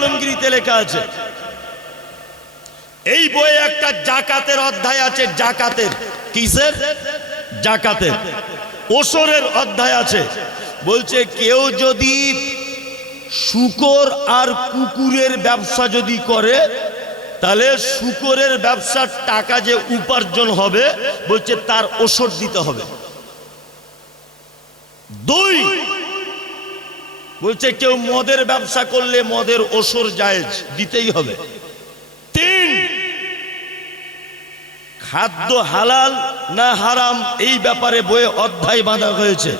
আলমগীরিতে লেখা আছে। এই বইয়ে একটা জাকাতের অধ্যায় আছে, জাকাতের, কিসের? জাকাতের, ওসরের অধ্যায় আছে। বলছে কেউ যদি শূকর আর কুকুরের ব্যবসা যদি করে, তাহলে শূকরের ব্যবসার টাকা যে উপার্জন হবে, বলছে তার ওসর দিতে হবে। 2, বলছে কেউ মদের ব্যবসা করলে মদের ওসর জায়েজ, দিতেই হবে। 3, খাদ্য হালাল না হারাম এই ব্যাপারে বইয়ে অধ্যায় বাঁধা হয়েছে।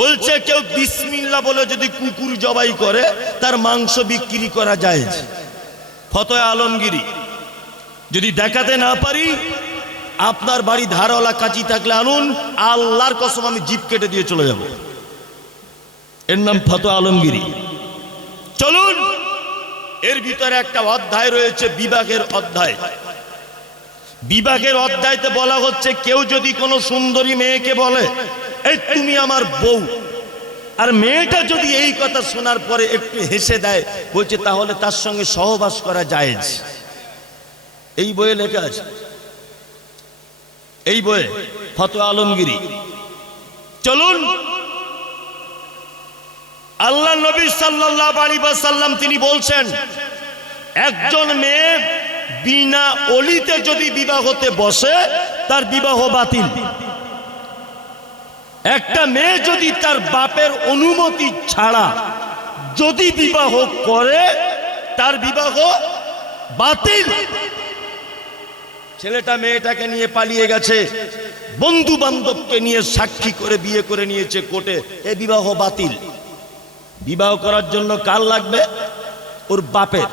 বলছে কেউ বিসমিল্লাহ বলে যদি কুকুর জবাই করে, তার মাংস বিক্রি করা জায়েজ। ফতোয়া আলমগীরি। যদি দেখাতে না পারি, আপনার বাড়ি ধারওয়ালা কাঁচি থাকলে আনুন, আল্লাহর কসম আমি জিভ কেটে দিয়ে চলে যাব। এর নাম ফতোয়া আলমগীরি। চলুন, এর ভিতরে একটা অধ্যায় রয়েছে বিবাহের অধ্যায়। বিবাহের অধ্যায়তে বলা হচ্ছে কেউ যদি কোনো সুন্দরী মেয়েকে বলে এই তুমি আমার বউ, আর মেয়েটা যদি এই কথা শোনার পরে একটু হেসে দেয়, বলছে তাহলে তার সঙ্গে সহবাস করা জায়েজ। এই বইয়ে লেখা আছে, এই বইয়ে ফতোয়া আলমগীরি। চলুন, আল্লাহ নবী সাল্লাল্লাহু আলাইহি ওয়াসাল্লাম তিনি বলছেন, একজন মেয়ে বিনা ওলিতে যদি বিবাহতে বসে, তার বিবাহ বাতিল। একটা মেয়ে যদি তার বাপের অনুমতি ছাড়া যদি বিবাহ করে, তার বিবাহ বাতিল। ছেলেটা মেয়েটাকে নিয়ে পালিয়ে গেছে, বন্ধু বান্ধবকে নিয়ে সাক্ষী করে বিয়ে করে নিয়েছে কোর্টে, এ বিবাহ বাতিল। বিবাহ করার জন্য কার লাগবে? ওর বাপের।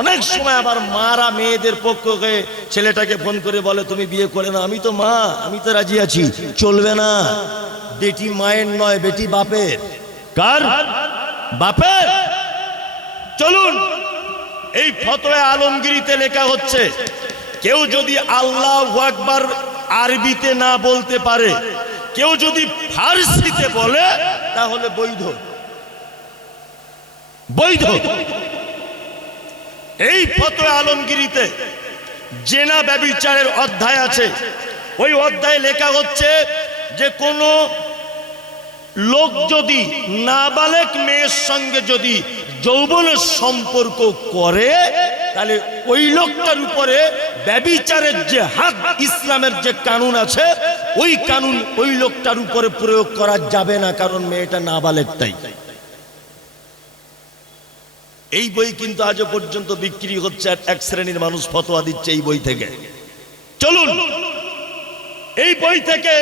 অনেক সময় আবার মারা মেয়েদের পক্ষ হয়ে ছেলেটাকে ফোন করে বলে তুমি বিয়ে করে না। আমি তো মা, আমি তো রাজি আছি। চলবে না, বেটি মায়ের নয়, বেটি বাপের। কার? বাপের। চলুন, এই ফতোয়া আলমগীরিতে লেখা হচ্ছে কেউ যদি আল্লাহু আকবার আরবিতে না বলতে পারে, কেউ যদি ফার্সিতে বলে, তাহলে বৈধ। বৈধ। এই ফতোয়া আলমগীরিতে জেনা ব্যভিচারের অধ্যায় আছে। ওই অধ্যায়ে লেখা হচ্ছে যে কোন লোক যদি নাবালেগ মেয়ের সঙ্গে যদি যৌবনের সম্পর্ক করে, তাহলে ওই লোকটার উপরে ব্যভিচারের যে হাদ, ইসলামের যে কানুন আছে, ওই কানুন ওই লোকটার উপরে প্রয়োগ করা যাবে না, কারণ মেয়েটা নাবালেগ। তাই এই বই কিন্তু আজও পর্যন্ত বিক্রি হচ্ছে, এক শ্রেণীর মানুষ ফতোয়া দিচ্ছে এই বই থেকে। চলুন, এই বই থেকে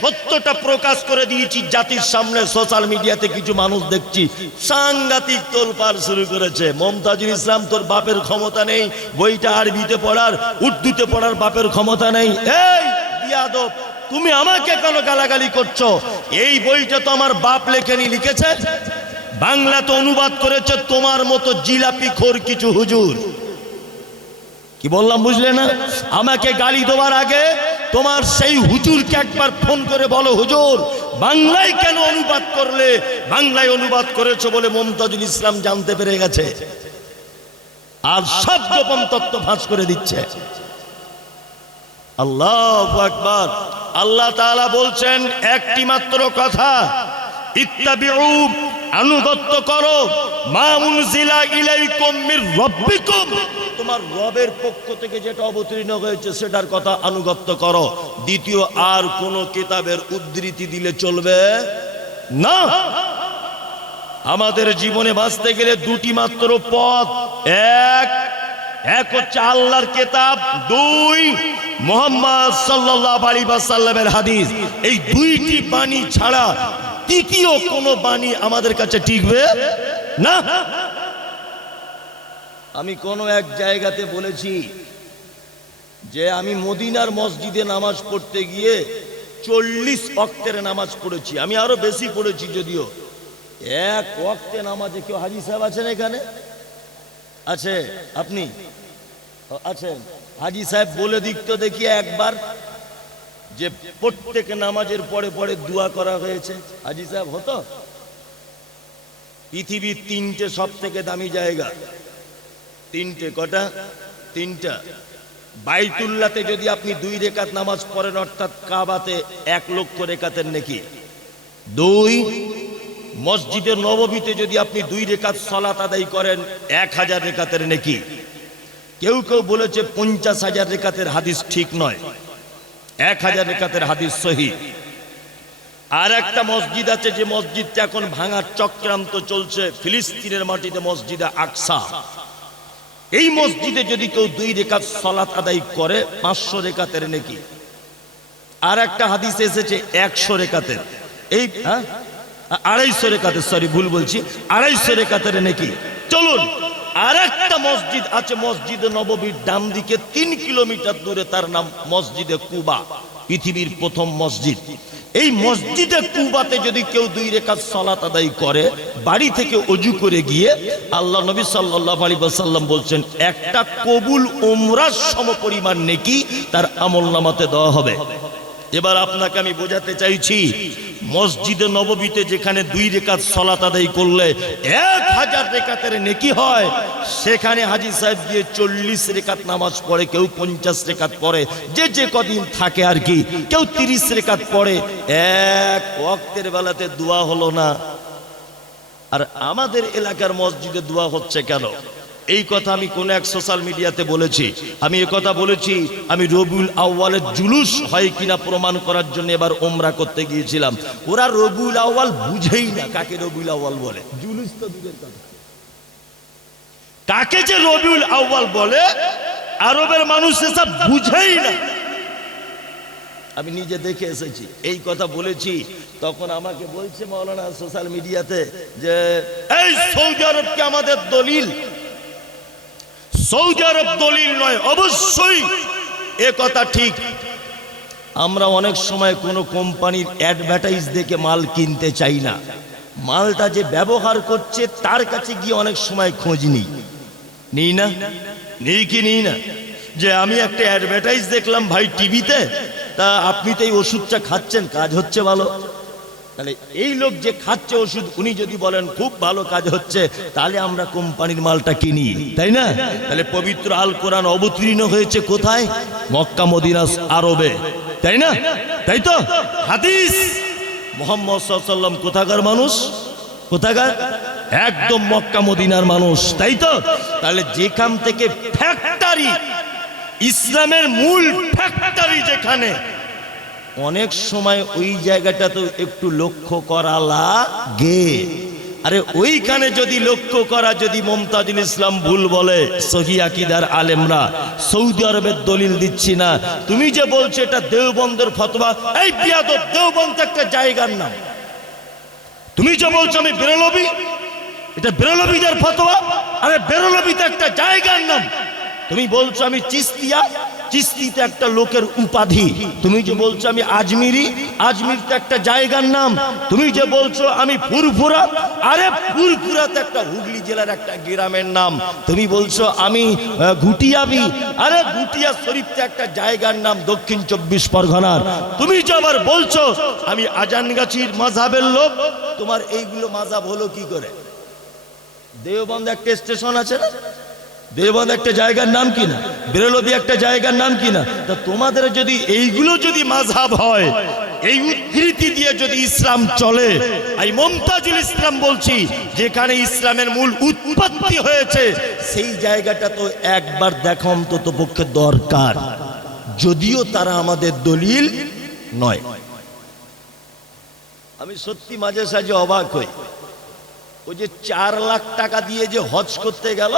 সত্যটা প্রকাশ করে দিয়েছি জাতির সামনে। সোশ্যাল মিডিয়াতে কিছু মানুষ দেখছি সাংঘাতিক তোলপাড় শুরু করেছে। মমতাজুল ইসলাম, তোর বাপের ক্ষমতা নেই বইটা আরবিতে পড়ার, উর্দুতে পড়ার বাপের ক্ষমতা নেই। এই বিয়াদব, তুমি আমাকে কেন গালাগালি করছো? এই বইটা তো আমার বাপ লেখেনি, লিখেছে বাংলাতে অনুবাদ করেছে তোমার মতো জিলাপি খোর কিছু হুজুর। কি বললাম বুঝলে না? আমাকে গালি দেওয়ার আগে তোমার সেই হুজুরকে একবার ফোন করে বলো, হুজুর বাংলায় কেন অনুবাদ করলে? বাংলায় অনুবাদ করেছো বলে মমতাজুল ইসলাম জানতে পেরে গেছে, আর সব গোপন তত্ত্ব ফাঁস করে দিচ্ছে। আল্লাহু আকবার। আল্লাহ তাআলা বলছেন একটি মাত্র কথা, ইত্তাবিউ, আনুগত্য করো, মা উনজিলা ইলাইকুম মির রাব্বিকুম, তোমার রবের পক্ষ থেকে যেটা অবতীর্ণ হয়েছে সেটার কথা আনুগত্য করো। দ্বিতীয় আর কোন কিতাবের উদ্ধৃতি দিলে চলবে না। আমাদের জীবনে বাঁচতে গেলে দুটি মাত্র পথ, এক হচ্ছে আল্লাহর কিতাব, 2 মুহাম্মদ সাল্লাল্লাহু আলাইহি ওয়াসাল্লামের হাদিস। এই দুইটি বাণী ছাড়া তৃতীয় কোন বাণী আমাদের কাছে টিকবে না। আমি কোন এক জায়গাতে বলেছি যে আমি মদিনার মসজিদে নামাজ পড়তে গিয়ে 40 ওয়াক্তের নামাজ পড়েছি। আমি আরো বেশি পড়েছি যদিও। এক ওয়াক্তে নামাজে কেউ হাজী সাহেব আছেন এখানে? আছে? আপনি আছেন? হাজী সাহেব বলে দিক তো দেখি একবার, যে প্রত্যেক নামাজের পরে পরে দোয়া করা হয়েছে। হাজী সাহেব হতো? পৃথিবীর তিনটে সব থেকে দামি জায়গা, তিনটে। কটা? তিনটা। বাইতুল্লাহতে যদি আপনি 2 রেকাত নামাজ পড়েন, অর্থাৎ কাবাতে 1 লক্ষ রেকাতের নেকি। 2, মসজিদে নববীতে যদি আপনি 2 রেকাত সালাত আদায় করেন 1000 রেকাতের নেকি। কেউ কেউ বলেছে 50,000 রেকাতের হাদিস ঠিক নয়, 1000 রেকাতের হাদিস সহিহ। আর একটা মসজিদ আছে, যে মসজিদটা এখন ভাঙার চক্রান্ত চলছে ফিলিস্তিনের মাটিতে, মসজিদে আকসা। এই মসজিদে যদি কেউ 2 রেকাত সালাত আদায় করে 500 রেকাতের নেকি। আর একটা হাদিস এসেছে 100 রেকাতের, এই 250 রেকাতের, সরি ভুল বলছি, 250 রেকাতের নেকি। চলুন, আর একটা মসজিদ আছে মসজিদে নববীর ডান দিকে 3 কিলোমিটার দূরে, তার নাম মসজিদে কুবা, পৃথিবীর প্রথম মসজিদ। এই মসজিদে কুবাতে যদি কেউ 2 রেকাত সালাত আদায় করে, বাড়ি থেকে ওযু করে গিয়ে, আল্লাহ নবী সাল্লাল্লাহু আলাইহি ওয়াসাল্লাম বলছেন একটা কবুল উমরার সমপরিমাণ নেকি তার আমলনামাতে দেওয়া হবে। এবার আপনাকে আমি বোঝাতে চাইছি, মসজিদে নববীতে যেখানে 2 রেকাত সালাত আদায় করলে 1000 রেকাতের নেকি হয়, সেখানে হাজী সাহেব গিয়ে 40 রেকাত নামাজ পড়ে, কেউ 50 রেকাত পড়ে, যে কদিন থাকে আর কি, কেউ 30 রেকাত পড়ে। এক ওয়াক্তের বেলাতে দোয়া হলো না। আর আমাদের এলাকার মসজিদে দোয়া হচ্ছে কেন? এই কথা আমি কোন এক সোশ্যাল মিডিয়াতে বলেছি। আমি এই কথা বলেছি, আমি রবিউল আউয়ালের জুলুস হয় কিনা প্রমাণ করার জন্য এবার ওমরা করতে গিয়েছিলাম। ওরা রবিউল আউয়াল বুঝেই না কাকে রবিউল আউয়াল বলে। জুলুস তো দূরের কথা, কাকে যে রবিউল আউয়াল বলে আরবের মানুষ এসব বুঝেই না। আমি নিজে দেখে এসেছি, এই কথা বলেছি। তখন আমাকে বলছে মাওলানা সোশ্যাল মিডিয়াতে যে এই সৌদি আরব কি আমাদের দলিল? সৌদি আরব দলিল নয়, অবশ্যই এ কথা ঠিক। আমরা অনেক সময় কোনো কোম্পানির অ্যাডভার্টাইজ দেখে মাল কিনতে চাই না, মালটা যে ব্যবহার করছে তার কাছে গিয়ে অনেক সময় খোঁজ নিই না, নিই কি নিই না? যে আমি একটা অ্যাডভার্টাইজ দেখলাম ভাই টিভিতে, তা আপনি তো এই ওষুধটা খাচ্ছেন, কাজ হচ্ছে ভালো। তাহলে এই লোক যে খাচ্ছে ওষুধ, উনি যদি বলেন খুব ভালো কাজ হচ্ছে, তাহলে আমরা কোম্পানির মালটা কিনি, তাই না? তাহলে পবিত্র আল কোরআন অবতীর্ণ হয়েছে কোথায়? মক্কা মদিনা আরবে, তাই না? তাই তো হাদিস, মুহাম্মদ সাল্লাল্লাহু আলাইহি ওয়াসাল্লাম কোথাকার মানুষ? কোথাকার? একদম মক্কা মদিনার মানুষ, তাই তো? তাহলে যেখান থেকে ফ্যাক্টরি, ইসলামের মূল ফ্যাক্টরি যেখানে, অনেক সময় ওই জায়গাটা তো একটু লক্ষ্য করা লাগে। আরে ওইখানে যদি লক্ষ্য করা, যদি মুমতাজুল ইসলাম ভুল বলে, সহিহ আকীদার আলেমরা, সৌদি আরবের দলিল দিচ্ছি না, তুমি যে বলছো এটা দেওবন্দের ফতোয়া, এই বিয়াদব, দেওবন্দ একটা জায়গার নাম। তুমি যে বলছো আমি বেরলভী, এটা বেরলভীদের ফতোয়া। আরে বেরলভীতে একটা জায়গার নাম। তুমি বলছো আমি চিস্তিয়া, চিস্তিতে একটা লোকের উপাধি। তুমি যে বলছো আমি আজমিরি, আজমিরতে একটা জায়গার নাম। তুমি যে বলছো আমি ফুরফুরা, আরে ফুরফুরাতে একটা হুগলি জেলার একটা গ্রামের নাম। তুমি বলছো আমি ঘুটিয়াবি, আরে ঘুটিয়া শরীফতে একটা জায়গার নাম দক্ষিণ 24 পরগনার। তুমি যে আবার বলছো আমি আজানগাছির মাযহাবের লোক, তোমার এইগুলো মাযহাব হলো কি করে? দেওবন্দ একটা স্টেশন আছে না, দেওবন্দ একটা জায়গার নাম কিনা, বেরলভী একটা জায়গার নাম কিনা। তা তোমাদের যদি এইগুলো যদি মাযহাব হয়, এই উদ্ধৃতি দিয়ে যদি ইসলাম চলে, এই মুমতাজুল ইসলাম বলছি, যেখানে ইসলামের মূল উৎপত্তি হয়েছে, সেই জায়গাটা তো একবার দেখা অন্তত পক্ষে দরকার, যদিও তারা আমাদের দলিল নয়। আমি সত্যি মাঝে সাঝে অবাক হই, ওই যে 4 লাখ টাকা দিয়ে যে হজ করতে গেল,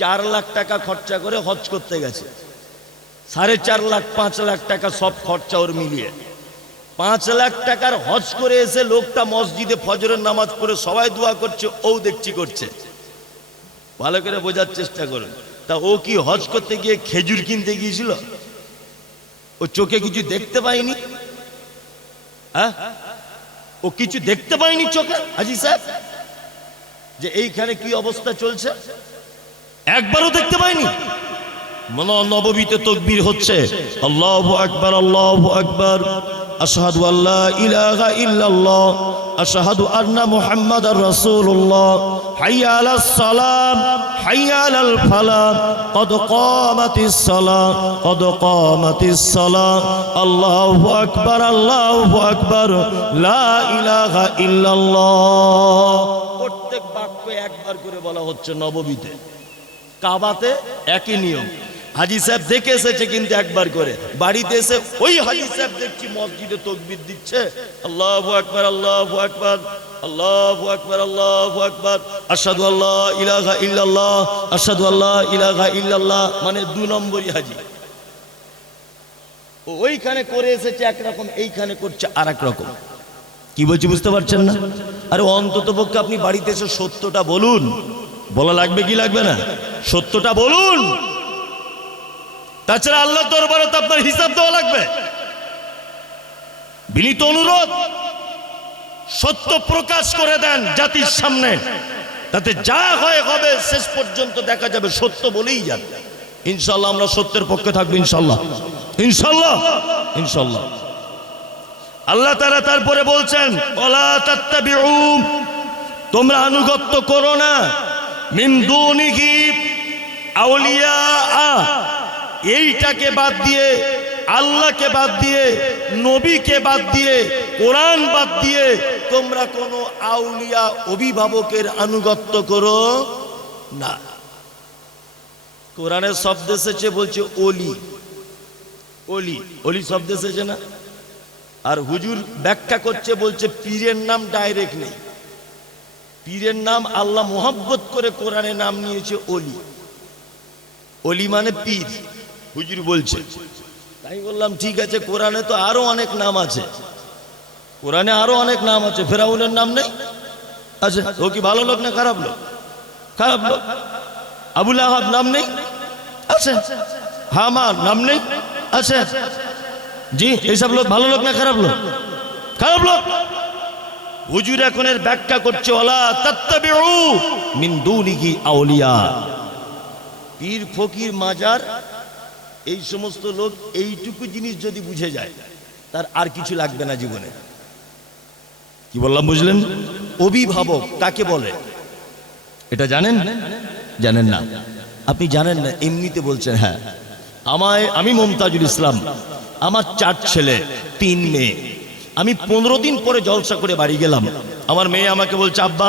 4 লাখ টাকা খরচা করে হজ করতে গেছে, 4.5 লাখ 5 লাখ টাকা সব খরচা ওর মিলিয়ে 5 লাখ টাকার হজ করে এসে লোকটা মসজিদে ফজরের নামাজ পড়ে সবাই দোয়া করছে, ও দেখছি করছে। ভালো করে বোঝার চেষ্টা করুন। তা ও কি হজ করতে গিয়ে খেজুর কিনতে গিয়েছিল? ও চোখে কিছু দেখতে পায়নি? হ্যাঁ, ও কিছু দেখতে পায়নি চোখে হাজী সাহেব, যে এইখানে কি অবস্থা চলছে? একবারও দেখতে পাইনি। নববীতে তাকবীর হচ্ছে, আল্লাহু আকবার, আল্লাহু আকবার, আশহাদু আল্লা ইলাহা ইল্লাল্লাহ, আশহাদু আন্না মুহাম্মাদার রাসূলুল্লাহ, হাইয়া আলাস সালাম, হাইয়া আলাল ফালাহ, কদ কামাতিস সালাহ, কদ কামাতিস সালাহ, আল্লাহু আকবার, আল্লাহু আকবার, লা ইলাহা ইল্লাল্লাহ। প্রত্যেক বাক্য একবার করে বলা হচ্ছে নববীতে। কাবাতে একই নিয়ম। হাজী সাহেব দেখে এসেছে কিন্তু একবার করে। বাড়িতে এসে ওই হাজী সাহেব দেখছি মসজিদে তাকবীর দিচ্ছে, আল্লাহু আকবার, আল্লাহু আকবার, আল্লাহু আকবার, আল্লাহু আকবার, আশহাদু আল্লা ইলাহা ইল্লাল্লাহ, আশহাদু আল্লা ইলাহা ইল্লাল্লাহ, মানে 2 নম্বরই হাজী। ওইখানে করে এসেছে একরকম, এইখানে করছে আরেক রকম। কি বলছি বুঝতে পারছেন না? আরে অন্তত পক্ষে আপনি বাড়িতে এসে সত্যটা বলুন। বলা লাগবে কি লাগবে না? সত্যটা বলুন। তাছাড়া আল্লাহ দরবারে তো আপনার হিসাব দেওয়া লাগবে। বিনীত অনুরোধ, সত্য প্রকাশ করে দেন জাতির সামনে, তাতে যা হয় হবে, শেষ পর্যন্ত দেখা যাবে সত্য বলেই যান। ইনশাআল্লাহ আমরা সত্যের পক্ষে থাকবো, ইনশাআল্লাহ, ইনশাআল্লাহ, ইনশাআল্লাহ। আল্লাহ তাআলা তারপরে বলছেন, ওয়ালা তাত্তাবিউ, তোমরা আনুগত্য করো না, মিন দুনিহি আউলিয়া, এইটাকে বাদ দিয়ে, আল্লাহকে বাদ দিয়ে, নবীকে বাদ দিয়ে, কোরআন বাদ দিয়ে তোমরা কোনো আউলিয়া অভিভাবকের আনুগত্য করো না। কোরআনের শব্দ এসেছে বলছে ওলি, ওলি, ওলি শব্দ এসেছে না? আর হুজুর ব্যাখ্যা করছে বলছে পীরের নাম ডাইরেক্ট নেই, পীরের নাম আল্লাহ মোহাব্বত করে কোরআনে নাম নিয়েছে ওলি। ওলি মানে পীর, হুজুর বলছে। তাই বললাম ঠিক আছে, কোরআনে তো আরো অনেক নাম আছে, কোরআনে আরো অনেক নাম আছে। ফেরাউনের নাম নেই? আচ্ছা, ও কি ভালো লোক না খারাপ লোক? খারাপ লোক। আবু লাহাব নাম নেই? আচ্ছা। হামান নাম নেই? আচ্ছা। জি, এইসব লোক ভালো লোক না খারাপ লোক? খারাপ লোক। হুজুর এখন এর ব্যাখ্যা করছে, ওয়ালা তাত্তাবিউ মিন দুনিহি আউলিয়া, পীর ফকির মাজার এই সমস্ত লোক এইটুকু জিনিস যদি বুঝে যায়, তার আর কিছু লাগবে না জীবনে। কি বললাম বুঝলেন? অভিভাবক কাকে বলে এটা জানেন? জানেন না? আপনি জানেন না, এমনিতে বলছেন। হ্যাঁ, আমি মুমতাজুল ইসলাম, আমার 4 ছেলে 3 মেয়ে। আমি 15 দিন পরে জলসা করে বাড়ি গেলাম। আমার মেয়ে আমাকে বলছে, আব্বা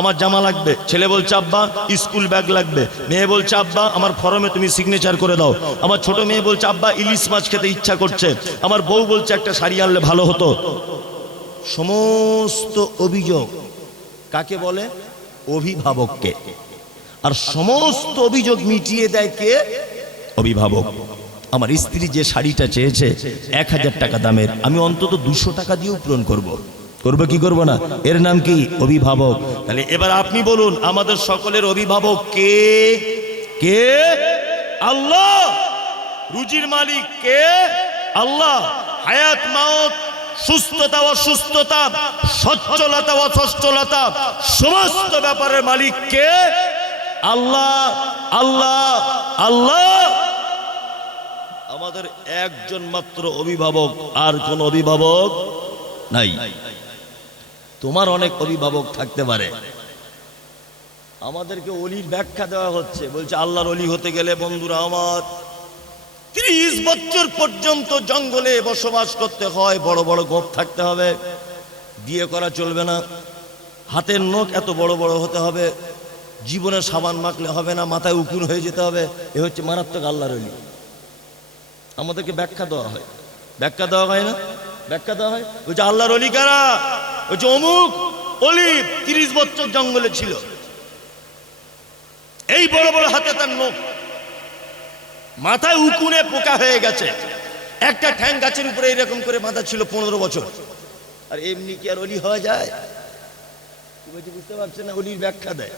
আমার জামা লাগবে। ছেলে বলছে, আব্বা স্কুল ব্যাগ লাগবে। মেয়ে বলছে, আব্বা আমার ফর্মে তুমি সিগনেচার করে দাও। আমার ছোট মেয়ে বলছে, আব্বা ইলিশ মাছ খেতে ইচ্ছা করছে। আমার বউ বলছে, একটা শাড়ি আনলে ভালো হতো। সমস্ত অভিযোগ কাকে বলে? অভিভাবককে। আর সমস্ত অভিযোগ মিটিয়ে দেয় কে? অভিভাবক। আমার স্ত্রী যে শাড়িটা চেয়েছে 1000 টাকা দামের, আমি অন্তত 200 টাকা দিয়েও পূরণ করব। করবো কি করবো না? এর নাম কি? অভিভাবক। তাহলে এবার আপনি বলুন, আমাদের সকলের অভিভাবক কে? কে? আল্লাহ। রুজির মালিক কে? আল্লাহ। হায়াত মাউত, সুস্থতা অসুস্থতা, সচ্ছলতা অসচ্ছলতা, সমস্ত ব্যাপারের মালিক কে? আল্লাহ, আল্লাহ, আল্লাহ। আমাদের একজন মাত্র অভিভাবক, আর কোন অভিভাবক নাই। তোমার অনেক অভিভাবক থাকতে পারে। আমাদেরকে অলির ব্যাখ্যা দেওয়া হচ্ছে, বলছে আল্লাহর অলি হতে গেলে বন্ধুরা আমার 30 বছর পর্যন্ত জঙ্গলে বসবাস করতে হয়, বড় বড় গোপ থাকতে হবে, বিয়ে করা চলবে না, হাতের নখ এত বড় বড় হতে হবে, জীবনে সাবান মাখলে হবে না, মাথায় উকুন হয়ে যেতে হবে। এ হচ্ছে মারাত্মক আল্লাহর অলি। আমাদেরকে ব্যাখ্যা দেওয়া হয়, ব্যাখ্যা দেওয়া হয় না? ব্যাখ্যা দেওয়া হয়। বলছে আল্লাহর অলি কারা? বলছে অমুক অলি 30 বছর জঙ্গলে ছিল, এই বড় বড় হাতে তার নখ, মাথায় উকুনে পোকা হয়ে গেছে, একটা ঠ্যাং গাছের উপরে এরকম করে বাঁধা ছিল 15 বছর। আর এমনি কি আর অলি হওয়া যায়? বুঝতে পারছেন না? অলির ব্যাখ্যা দেয়,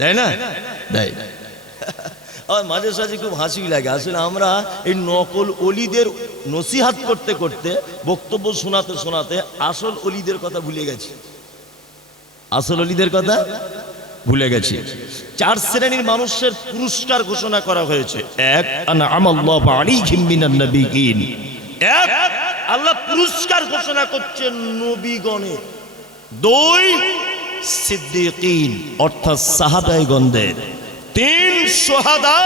দেয় না? দেয়। আর মাঝে সাঝে খুব হাসি লাগে। আসলে আমরা এই নকল অলিদের নসিহাত করতে করতে, বক্তব্য শোনাতে শোনাতে আসল অলিদের কথা ভুলে গেছি। আসল অলিদের কথা ভুলে গেছি। 4 শ্রেণীর মানুষের পুরস্কার ঘোষণা করা হয়েছে। এক, আনআমাল্লাহু আলাইহিম মিনান নাবিয়িন। এক, আল্লাহ পুরস্কার ঘোষণা করছেন নবীগণের। দুই সিদ্দিকিন অর্থাৎ সাহাবায়ে গণদের, তিন শুহাদা